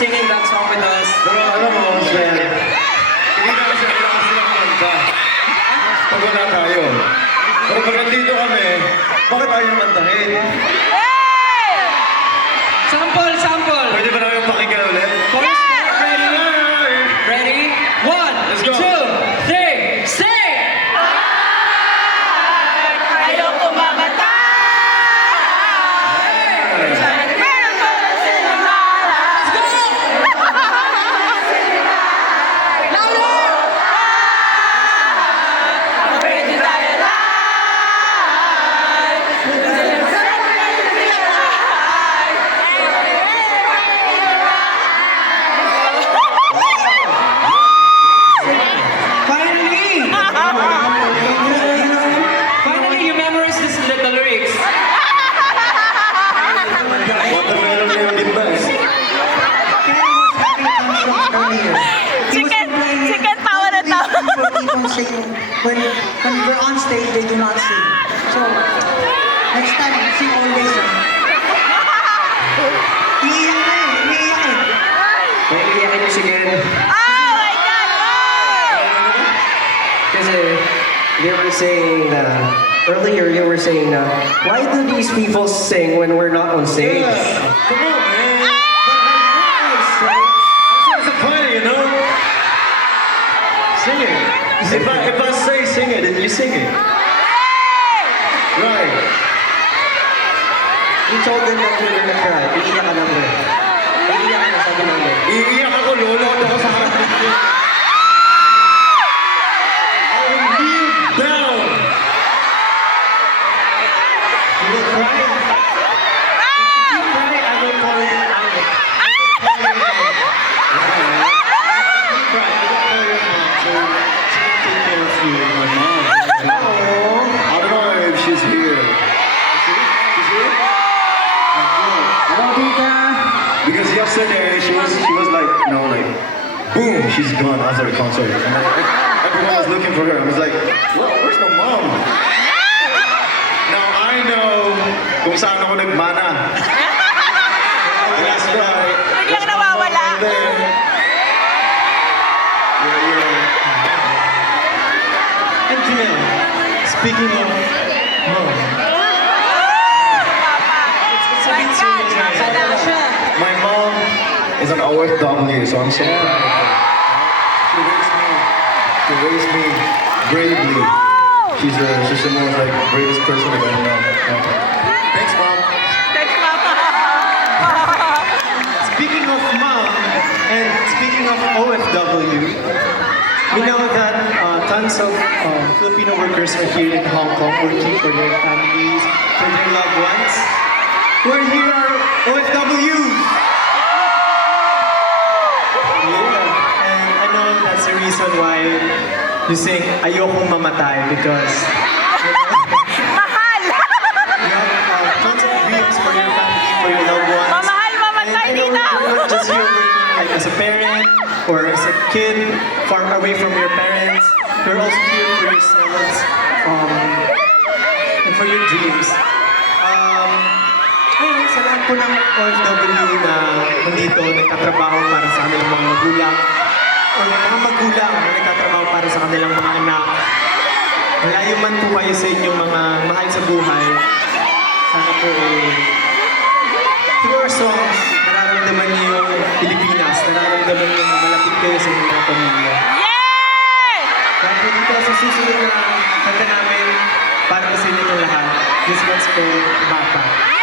singing that song with us. Pero alam mo, Sven, hindi na kasi kailangan silang kumanta. Pag wala tayo. Pero pag nandito kami, bakit ayaw mantahin? Sample, when when we're on stage they do not sing. So next time sing always. ah. Iiyak na eh, iiyak eh. May iiyakin niyo si Oh my God! Oh! Kasi they were saying na earlier you were saying na why do these people sing when we're not on stage? Come on, We told them that we're gonna cry. Iiyak ka lang bro. Iiyak ka na sabi namin. Iiyak ako, lolo Because yesterday she was she was like, you know, like, boom, she's gone after the concert. And like, everyone was looking for her. I was like, well, where's my mom? Now I know kung saan ako nagmana. That's right. Biglang nawawala. There. Yeah, yeah. And Janelle, speaking of mom, My God, nakakala siya. My mom is an OFW, so I'm so proud of her. She raised me, she raised me bravely. She's the, she's the most like bravest person I've ever known. Thanks, mom. Thanks, Mama. speaking of mom, and speaking of OFW, we know that uh, tons of um, Filipino workers are here in Hong Kong working for their families, for their loved ones. We're here are reason why you sing Ayokong Mamatay because Mahal. you have uh, tons of dreams for your family, for your loved ones. Mamahal, mamatay And I know dito. You're not just here working like as a parent or as a kid far away from your parents. You're also here for yourselves um, and for your dreams. Um, ayun, sa lahat po ng OFW na nandito, nagtatrabaho para sa kanilang mga magulang or mga magulang na nagtatrabaho para sa kanilang mga anak. Malayo man po kayo sa inyong mga mahal sa buhay, sana po eh, through our songs, nararamdaman niyo yung Pilipinas, nararamdaman niyo na malapit kayo sa mga pamilya. Yay! Kaya po dito sa susunod na kanta namin, para sa inyo lahat, this one's for Bata.